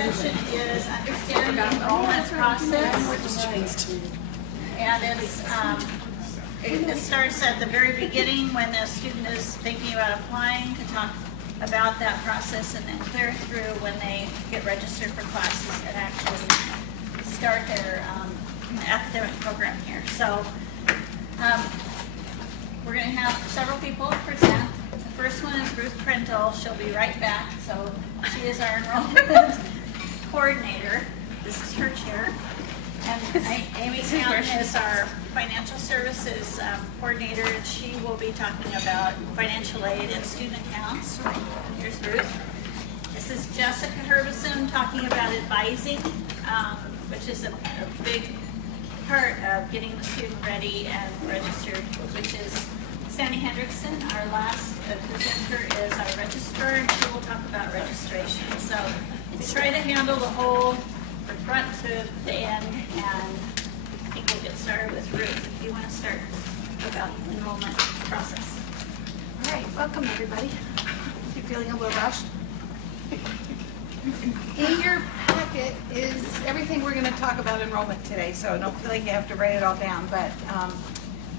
session is understanding the enrollment process. And it starts at the very beginning when the student is thinking about applying, to talk about that process, and then clear through when they get registered for classes and actually start their academic program here. So we're going to have several people present. The first one is Ruth Prindle. She'll be right back. So she is our enrollment coordinator. This is her chair. And Amy County is our financial services coordinator, and she will be talking about financial aid and student accounts. Here's Ruth. This is Jessica Herbison talking about advising, which is a big part of getting the student ready and registered, which is Sandy Hendrickson. Our last presenter is our registrar, and she will talk about registration. So we try to handle the whole from front to the end, and I think we'll get started with Ruth. If you want to start about the enrollment process. All right, welcome everybody. You feeling a little rushed? In your packet is everything we're going to talk about enrollment today, so don't feel like you have to write it all down, but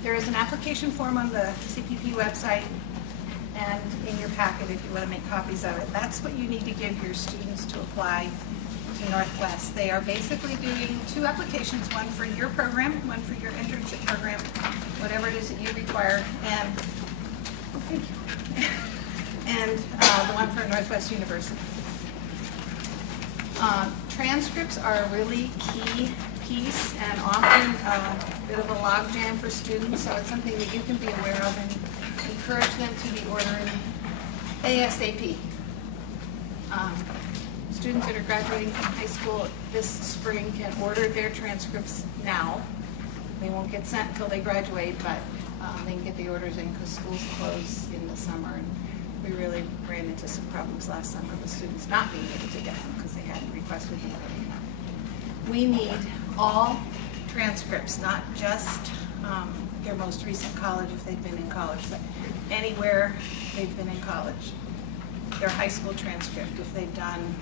there is an application form on the CPP website and in your packet if you want to make copies of it. That's what you need to give your students to apply to Northwest. They are basically doing 2 applications, one for your program, one for your internship program, whatever it is that you require, and the one for Northwest University. Transcripts are a really key piece and often a bit of a logjam for students, so it's something that you can be aware of and encourage them to be ordering ASAP. Students that are graduating from high school this spring can order their transcripts now. They won't get sent until they graduate, but they can get the orders in because schools close in the summer. And we really ran into some problems last summer with students not being able to get them because they hadn't requested them. We need all transcripts, not just their most recent college if they've been in college, but anywhere they've been in college. Their high school transcript if they've done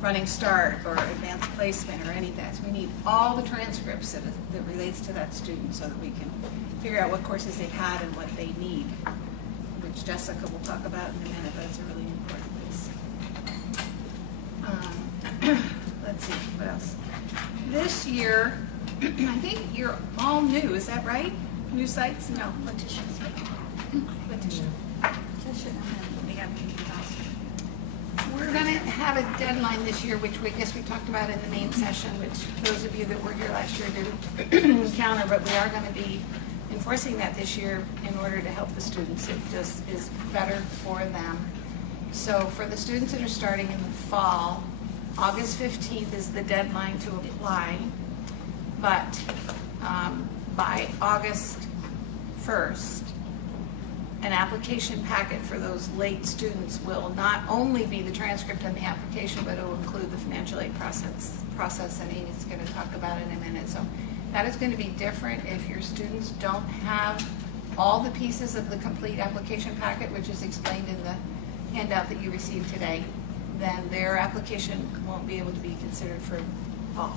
Running Start or advanced placement or any of that. So we need all the transcripts that relates to that student so that we can figure out what courses they've had and what they need, which Jessica will talk about in a minute, but it's a really important piece. Let's see, what else? This year, I think you're all new, is that right? New sites? No, Letitia. Letitia. We're going to have a deadline this year, which I guess we talked about in the main session, which those of you that were here last year didn't encounter, but we are going to be enforcing that this year in order to help the students. It just is better for them. So for the students that are starting in the fall, August 15th is the deadline to apply, but by August 1st, an application packet for those late students will not only be the transcript and the application, but it will include the financial aid process, and Amy's going to talk about it in a minute. So that is going to be different if your students don't have all the pieces of the complete application packet, which is explained in the handout that you received today. Then their application won't be able to be considered for fall.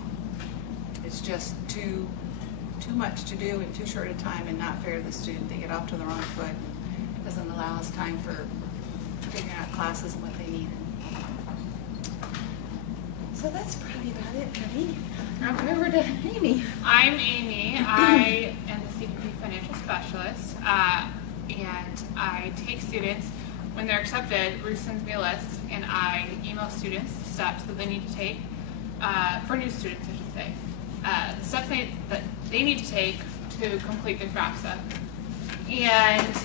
It's just too much to do in too short a time and not fair to the student. They get off to the wrong foot. It doesn't allow us time for figuring out classes and what they need. So that's probably about it for me. Now come over to Amy. I'm Amy. I am the CPP Financial Specialist, and I take students. When they're accepted, Ruth sends me a list, and I email students the steps that they need to take, for new students, I should say. The steps that they need to take to complete their FAFSA. And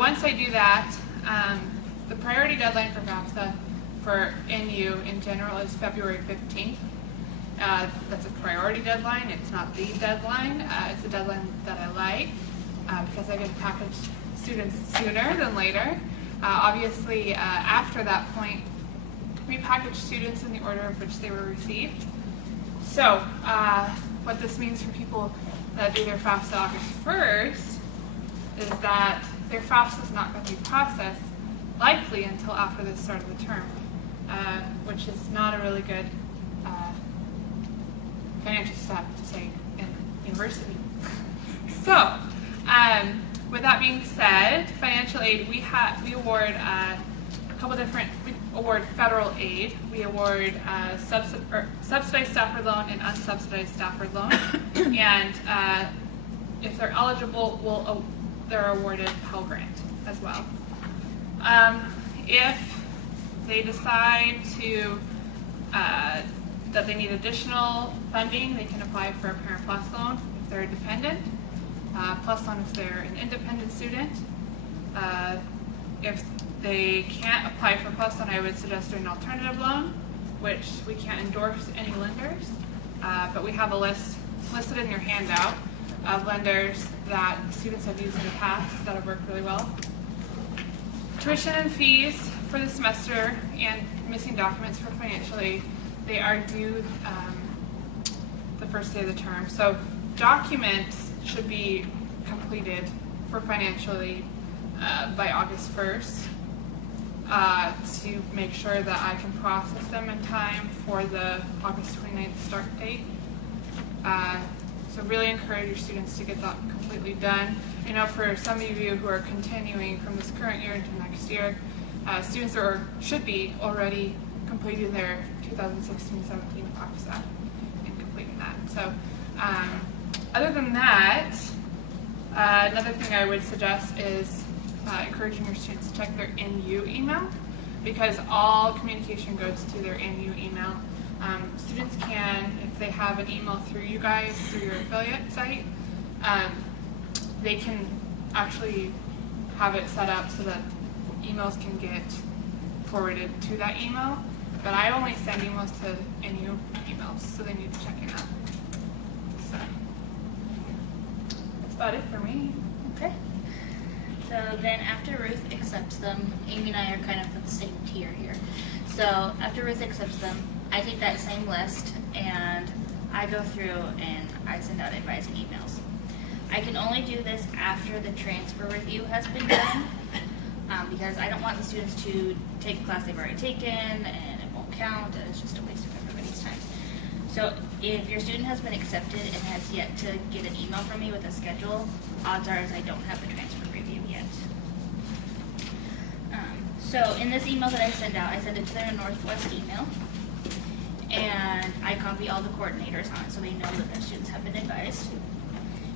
once I do that, the priority deadline for FAFSA for NU in general is February 15th. That's a priority deadline. It's not the deadline. It's a deadline that I like because I get to package students sooner than later. Obviously, after that point, we package students in the order of which they were received. So, what this means for people that do their FAFSA August 1st is that their FAFSA is not going to be processed likely until after the start of the term, which which is not a really good financial step to take in university. So, with that being said, financial aid, we award a couple different, we award federal aid, we award subsidized Stafford loan and unsubsidized Stafford loan, and if they're eligible, they're awarded Pell Grant as well. If they decide to that they need additional funding, they can apply for a Parent Plus loan if they're a dependent, Plus loan if they're an independent student. If they can't apply for Plus loan, I would suggest doing an alternative loan, which we can't endorse any lenders, but we have a list listed in your handout of lenders that students have used in the past that have worked really well. Tuition and fees for the semester and missing documents for financial aid, they are due the first day of the term. So documents should be completed for financial aid by August 1st to make sure that I can process them in time for the August 29th start date. So really encourage your students to get that completely done. I know for some of you who are continuing from this current year into next year, students should be already completing their 2016-17 FAFSA and completing that. So other than that, another thing I would suggest is encouraging your students to check their NU email, because all communication goes to their NU email. Students can, if they have an email through you guys, through your affiliate site, they can actually have it set up so that emails can get forwarded to that email. But I only send emails to NU emails, so they need to check in that. So that's about it for me. Okay. So then after Ruth accepts them, Amy and I are kind of at the same tier here. So after Ruth accepts them, I take that same list and I go through and I send out advising emails. I can only do this after the transfer review has been done, because I don't want the students to take a class they've already taken and it won't count, and it's just a waste of everybody's time. So if your student has been accepted and has yet to get an email from me with a schedule, odds are I don't have the transfer review yet. So in this email that I send out, I send it to their Northwest email, and I copy all the coordinators on it so they know that their students have been advised.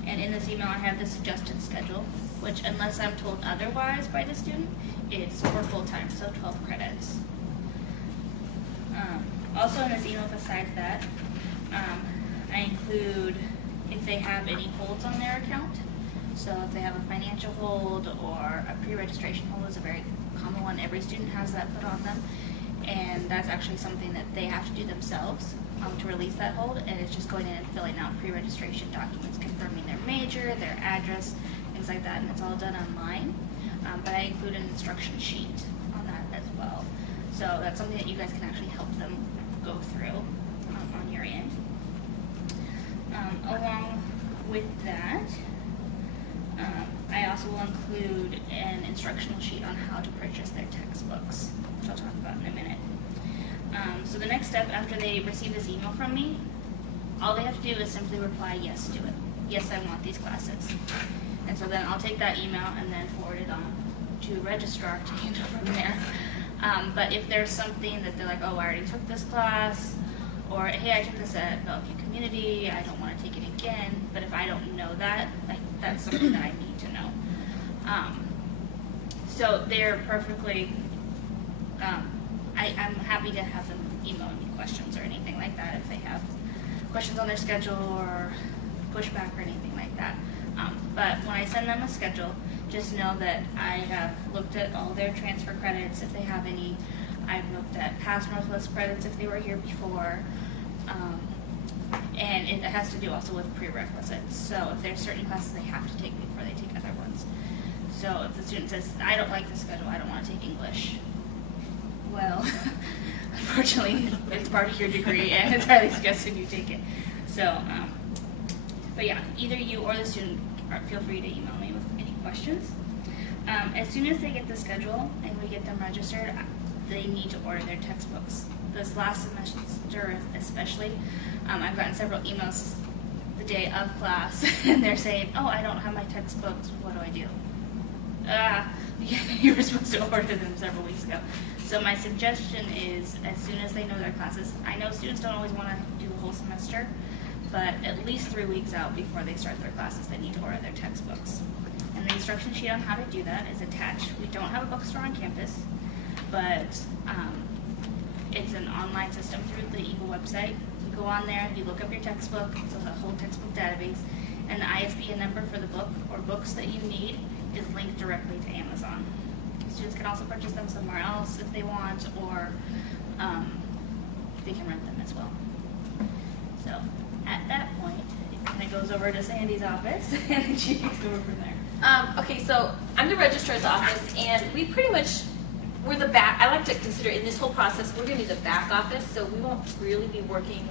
And in this email I have the suggested schedule, which unless I'm told otherwise by the student, it's for full-time, so 12 credits. Also in this email besides that, I include if they have any holds on their account. So if they have a financial hold or a pre-registration hold is a very common one. Every student has that put on them. And that's actually something that they have to do themselves to release that hold, and it's just going in and filling out pre-registration documents, confirming their major, their address, things like that, and it's all done online. But I include an instruction sheet on that as well. So that's something that you guys can actually help them go through on your end. Along with that, I also will include an instructional sheet on how to purchase their textbooks, which I'll talk about in a minute. So the next step after they receive this email from me, all they have to do is simply reply yes to it. Yes, I want these classes. And so then I'll take that email and then forward it on to registrar to handle from there. But if there's something that they're like, oh, I already took this class, or hey, I took this at Bellevue Community, I don't want to take it again, but if I don't know that, like, that's something that I need to know. So they're perfectly, I'm happy to have them email me questions or anything like that if they have questions on their schedule or pushback or anything like that. But when I send them a schedule, just know that I have looked at all their transfer credits if they have any. I've looked at past Northwest credits if they were here before. And it has to do also with prerequisites. So if there's certain classes they have to take before they take other ones. So if the student says, I don't like the schedule, I don't want to take English, well, unfortunately, it's part of your degree and it's highly suggested you take it. So, but yeah, either you or the student, feel free to email me with any questions. As soon as they get the schedule and we get them registered, they need to order their textbooks this last semester especially, I've gotten several emails the day of class, and they're saying, "Oh, I don't have my textbooks. What do I do?" You were supposed to order them several weeks ago. So my suggestion is, as soon as they know their classes, I know students don't always want to do a whole semester, but at least 3 weeks out before they start their classes, they need to order their textbooks. And the instruction sheet on how to do that is attached. We don't have a bookstore on campus, but it's an online system through the Eagle website. You go on there, you look up your textbook, so the whole textbook database, and the ISBN number for the book or books that you need is linked directly to Amazon. Students can also purchase them somewhere else if they want, or they can rent them as well. So at that point, it kind of goes over to Sandy's office, and she takes over from there. Okay, so I'm the registrar's office, and we pretty much, we're the back, I like to consider in this whole process, we're going to be the back office, so we won't really be working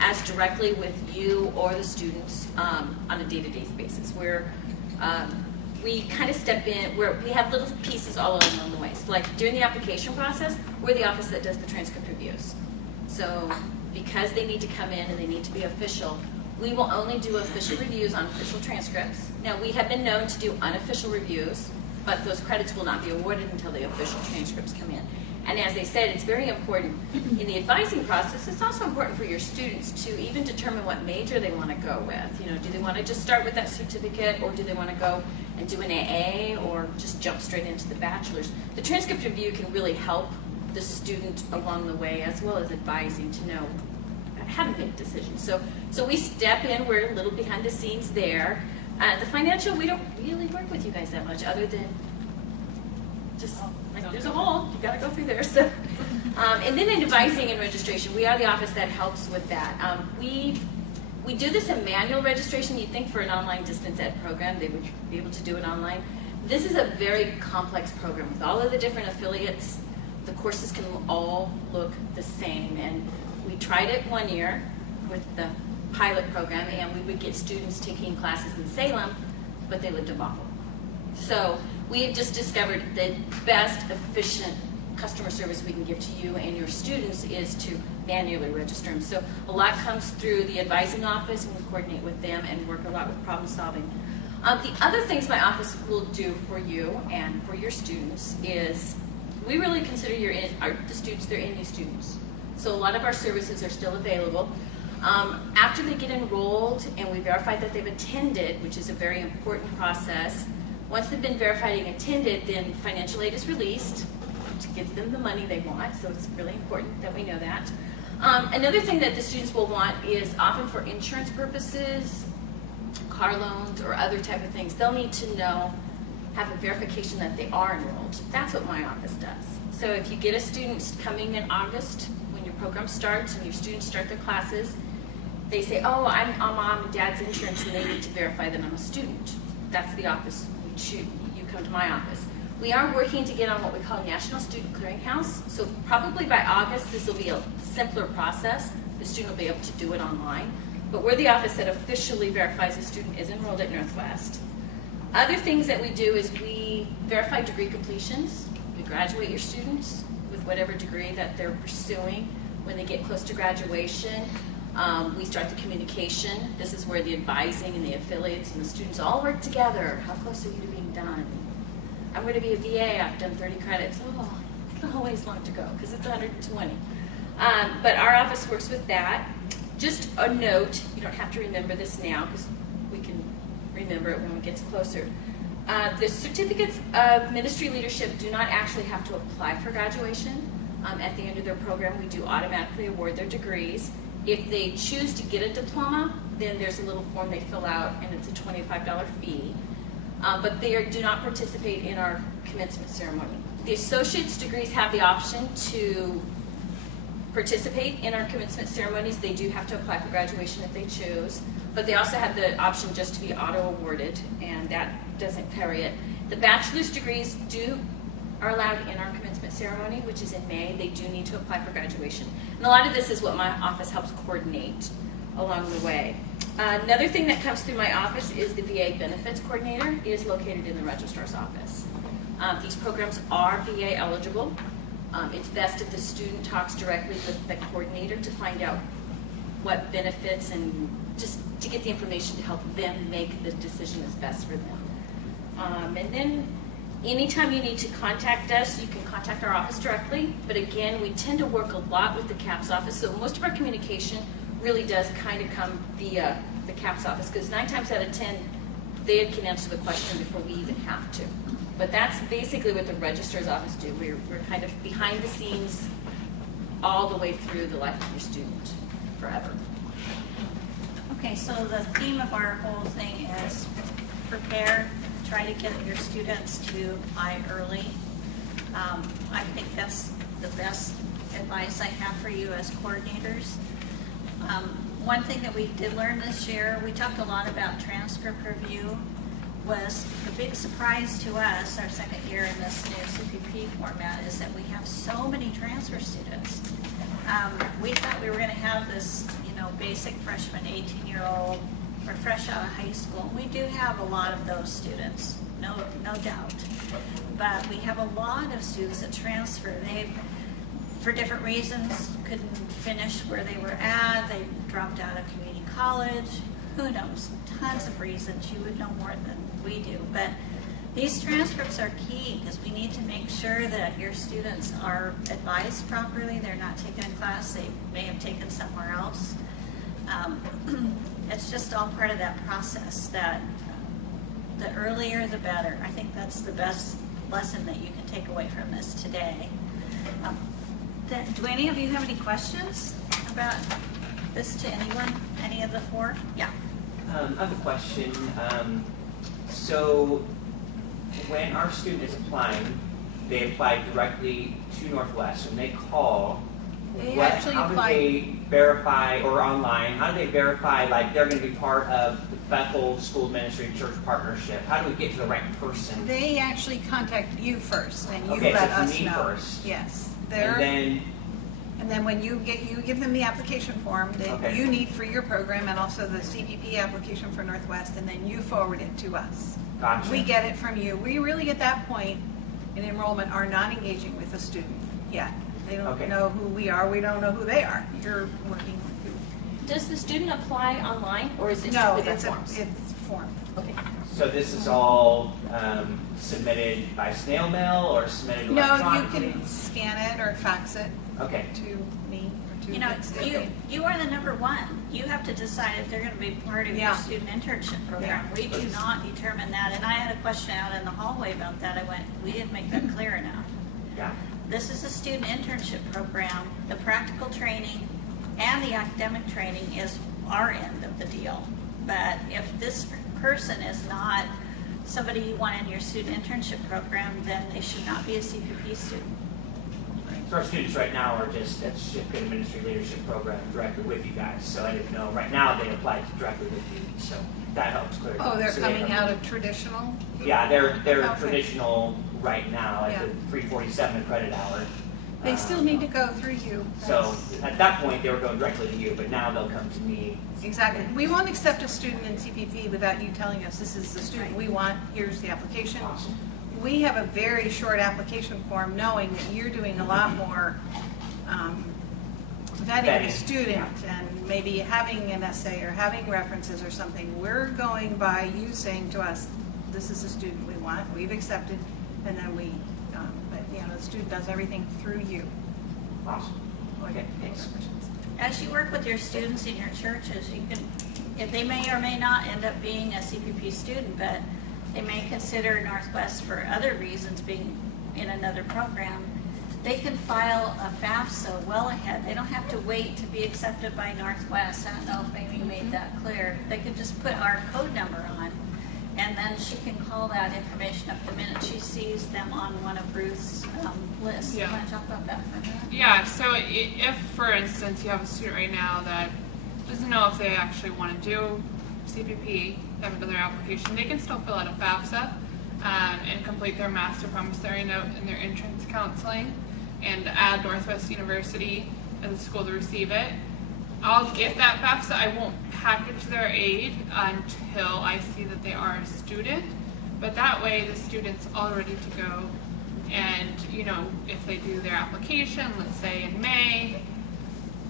as directly with you or the students on a day-to-day basis. We kind of step in, we have little pieces all along the way. So like during the application process, we're the office that does the transcript reviews. So because they need to come in and they need to be official, we will only do official reviews on official transcripts. Now, we have been known to do unofficial reviews, but those credits will not be awarded until the official transcripts come in. And as I said, it's very important in the advising process. It's also important for your students to even determine what major they want to go with. You know, do they want to just start with that certificate, or do they want to go and do an AA, or just jump straight into the bachelor's? The transcript review can really help the student along the way, as well as advising to know how to make decisions. So we step in, we're a little behind the scenes there. The financial, we don't really work with you guys that much, other than just like there's a hole, you got to go through there. So, and then in advising and registration, we are the office that helps with that. We do this in manual registration. You'd think for an online distance ed program, they would be able to do it online. This is a very complex program with all of the different affiliates. The courses can all look the same, and we tried it 1 year with the pilot program, and we would get students taking classes in Salem, but they lived in Buffalo. So we have just discovered the best, efficient customer service we can give to you and your students is to manually register them. So a lot comes through the advising office, and we coordinate with them and work a lot with problem solving. The other things my office will do for you and for your students is we really consider the students, they're NU students. So a lot of our services are still available. After they get enrolled and we verify that they've attended, which is a very important process, once they've been verified and attended, then financial aid is released, which gives them the money they want, so it's really important that we know that. Another thing that the students will want is often for insurance purposes, car loans, or other type of things, they'll need to know, have a verification that they are enrolled. That's what my office does. So if you get a student coming in August, when your program starts and your students start their classes, they say, oh, I'm on mom and dad's insurance, and they need to verify that I'm a student. That's the office you come to my office. We are working to get on what we call National Student Clearinghouse. So probably by August, this will be a simpler process. The student will be able to do it online. But we're the office that officially verifies a student is enrolled at Northwest. Other things that we do is we verify degree completions. We graduate your students with whatever degree that they're pursuing. When they get close to graduation, we start the communication. This is where the advising and the affiliates and the students all work together. How close are you to being done? I'm going to be a VA. I've done 30 credits. Oh, it's a whole ways long to go because it's 120. But our office works with that. Just a note, you don't have to remember this now because we can remember it when it gets closer. The certificates of ministry leadership do not actually have to apply for graduation. At the end of their program, we do automatically award their degrees. If they choose to get a diploma, then there's a little form they fill out, and it's a $25 fee. But they do not participate in our commencement ceremony. The associate's degrees have the option to participate in our commencement ceremonies. They do have to apply for graduation if they choose, but they also have the option just to be auto-awarded, and that doesn't carry it. The bachelor's degrees are allowed in our commencement ceremony, which is in May. They do need to apply for graduation. And a lot of this is what my office helps coordinate along the way. Another thing that comes through my office is the VA benefits coordinator. It is located in the registrar's office. These programs are VA eligible. It's best if the student talks directly with the coordinator to find out what benefits and just to get the information to help them make the decision that's best for them. And then anytime you need to contact us, you can contact our office directly. But again, we tend to work a lot with the CAPS office, so most of our communication really does kind of come via the CAPS office, because 9 times out of 10, they can answer the question before we even have to. But that's basically what the registrar's office do. We're kind of behind the scenes all the way through the life of your student, forever. Okay, so the theme of our whole thing is prepare, try to get your students to apply early. I think that's the best advice I have for you as coordinators. One thing that we did learn this year, we talked a lot about transcript review, was the big surprise to us, our second year in this new CPP format, is that we have so many transfer students. We thought we were going to have this, basic freshman, 18-year-old, or fresh out of high school. We do have a lot of those students, no doubt. But we have a lot of students that transfer. They, for different reasons, couldn't finish where they were at. They dropped out of community college. Who knows? Tons of reasons. You would know more than we do. But these transcripts are key because we need to make sure that your students are advised properly. They're not taking a class they may have taken somewhere else. It's just all part of that process, that the earlier the better. I think that's the best lesson that you can take away from this today. Do any of you have any questions about this to anyone? Any of the four? Yeah. I have a question. So when our student is applying, they apply directly to Northwest. When they call, how do they verify, or online, how do they verify like they're going to be part of the Bethel School Ministry Church Partnership? How do we get to the right person? They actually contact you first, and you Okay, let so us me know. first. Yes. And then when you give them the application form that Okay. you need for your program, and also the CPP application for Northwest, and then you forward it to us. Gotcha. We get it from you. We really, at that point in enrollment, are not engaging with the student yet. They don't Okay. know who we are. We don't know who they are. You're working with Does the student apply online, or is it who? No, strictly by it's forms? it's form. Okay. so this is all submitted by snail mail or submitted No, you electronically? can scan it or fax it Okay. to me or to You are the number one. You have to decide if they're going to be part of Yeah. your student internship program. Yeah. We do not determine that. And I had a question out in the hallway about that. I went, we didn't make that clear enough. Yeah. This is a student internship program. The practical training and the academic training is our end of the deal. But if this person is not somebody you want in your student internship program, then they should not be a CPP student. So our students right now are just at Shipkin Ministry Leadership Program directly with you guys. So I didn't know. Right now they applied directly with you, so that helps clear. Oh, they're So coming out of traditional? Yeah, they're Okay. traditional right now at Yeah. the 347 credit hour. They still need to go through you. So at that point they were going directly to you, but now they'll come to me. Exactly. We won't accept a student in CPP without you telling us this is the student we want, here's the application. Awesome. We have a very short application form, knowing that you're doing a lot more vetting Vetting, the student and maybe having an essay or having references or something. We're going by you saying to us, this is the student we want, we've accepted, and then the student does everything through you. Awesome. Okay, thanks. As you work with your students in your churches, you can, if they may or may not end up being a CPP student, but they may consider Northwest for other reasons, being in another program, they can file a FAFSA well ahead. They don't have to wait to be accepted by Northwest. I don't know if Amy made that clear. They can just put our code number on, and then she can call that information up the minute she sees them on one of Ruth's lists. Yeah. You want to talk about that for a minute? Yeah, so if, for instance, you have a student right now that doesn't know if they actually want to do CPP, haven't done their application, they can still fill out a FAFSA and complete their master promissory note and their entrance counseling and add Northwest University as a school to receive it. I'll get that FAFSA. I won't package their aid until I see that they are a student, but that way the student's all ready to go And, you know, if they do their application, let's say in May,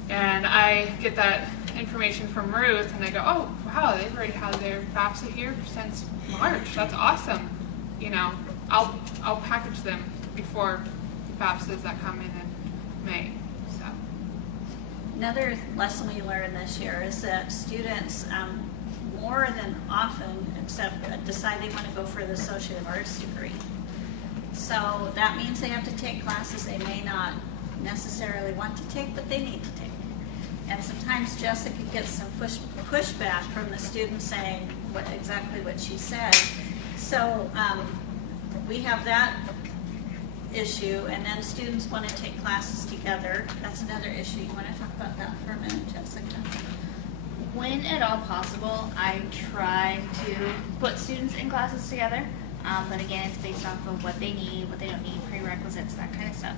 and I get that information from Ruth, and I go, oh, wow, they've already had their FAFSA here since March. That's awesome. You know, I'll package them before the FAFSAs that come in May. So Another lesson we learned this year is that students, more than often, decide they want to go for the associate of arts degree. So that means they have to take classes they may not necessarily want to take, but they need to take. And sometimes Jessica gets some pushback from the students saying exactly what she said. So we have that issue, and then students want to take classes together. That's another issue. You want to talk about that for a minute, Jessica? When at all possible, I try to put students in classes together. But again, it's based off of what they need, what they don't need, prerequisites, that kind of stuff.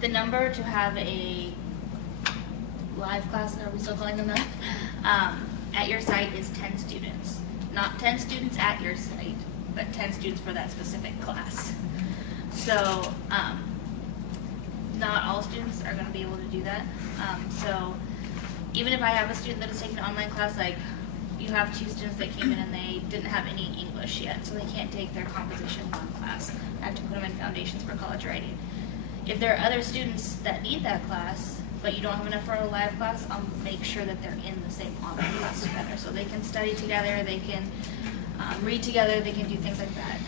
The number to have a live class, are we still calling them that? At your site is 10 students. Not 10 students at your site, but 10 students for that specific class. So not all students are going to be able to do that. So even if I have a student that is taking an online class, like you have 2 students that came in and they didn't have any English yet, so they can't take their composition 1 class. I have to put them in foundations for college writing. If there are other students that need that class, but you don't have enough for a live class, I'll make sure that they're in the same online class together, so they can study together, they can read together, they can do things like that.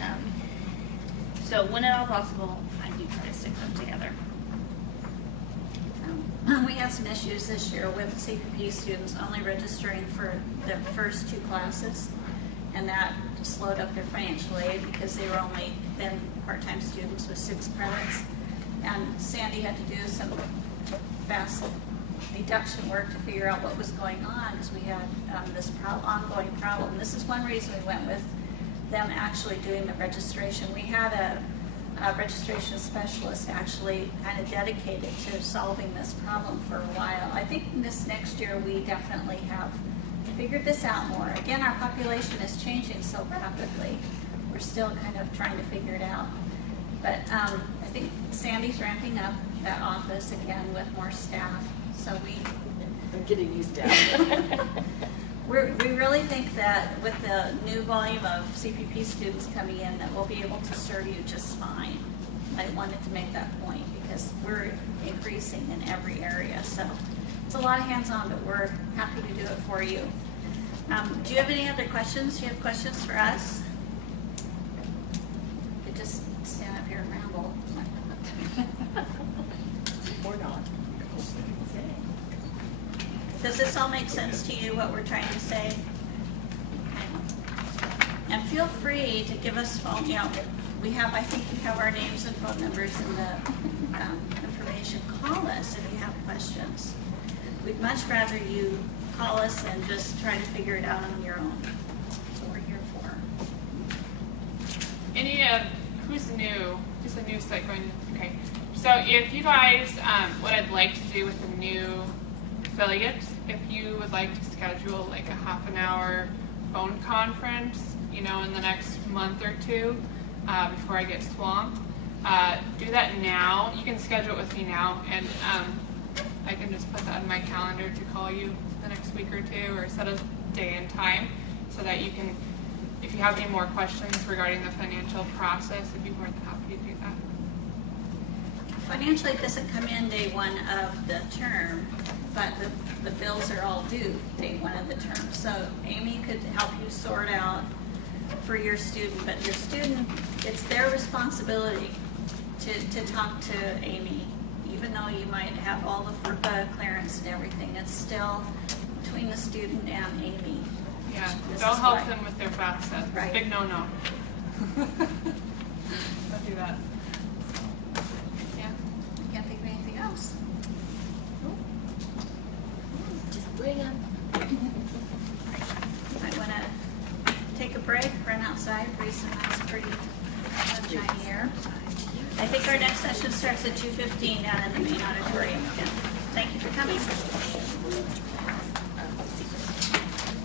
So when at all possible, I do try to stick them together. We had some issues this year with CPP students only registering for the first 2 classes, and that slowed up their financial aid because they were only then part-time students with 6 credits. And Sandy had to do some fast deduction work to figure out what was going on because we had this ongoing problem. This is one reason we went with them actually doing the registration. We had a registration specialist actually kind of dedicated to solving this problem for a while. I think this next year we definitely have figured this out more. Again, our population is changing so rapidly. We're still kind of trying to figure it out. But I think Sandy's ramping up that office again with more staff. So I'm getting used to it. We really think that with the new volume of CPP students coming in that we'll be able to serve you just fine. I wanted to make that point because we're increasing in every area. So it's a lot of hands-on, but we're happy to do it for you. Do you have any other questions? Do you have questions for us? You could just stand up here and ramble. Or not. Does this all make sense to you, what we're trying to say? Okay. And feel free to give us phone, I think we have our names and phone numbers in the information. Call us if you have questions. We'd much rather you call us and just try to figure it out on your own. That's what we're here for. Who's the new site going? Okay. So if you guys, what I'd like to do with the new affiliates, if you would like to schedule like a half an hour phone conference, in the next month or 2, before I get swamped, do that now. You can schedule it with me now, and I can just put that in my calendar to call you the next week or 2, or set a day and time so that you can, if you have any more questions regarding the financial process, I'd be more than happy to do that. Financially, it doesn't come in day 1 of the term, but the bills are all due day 1 of the term. So Amy could help you sort out for your student, but your student, it's their responsibility to talk to Amy. Even though you might have all the clearance and everything, it's still between the student and Amy. Yeah, This don't is help why. them with their FAFSA. Right. Big no-no. Don't do that. Yeah. I can't think of anything else. Just bring them. I want to take a break, run outside, breathe some nice, pretty sunshiny air. I think our next session starts at 2:15 down in the main auditorium again. Thank you for coming.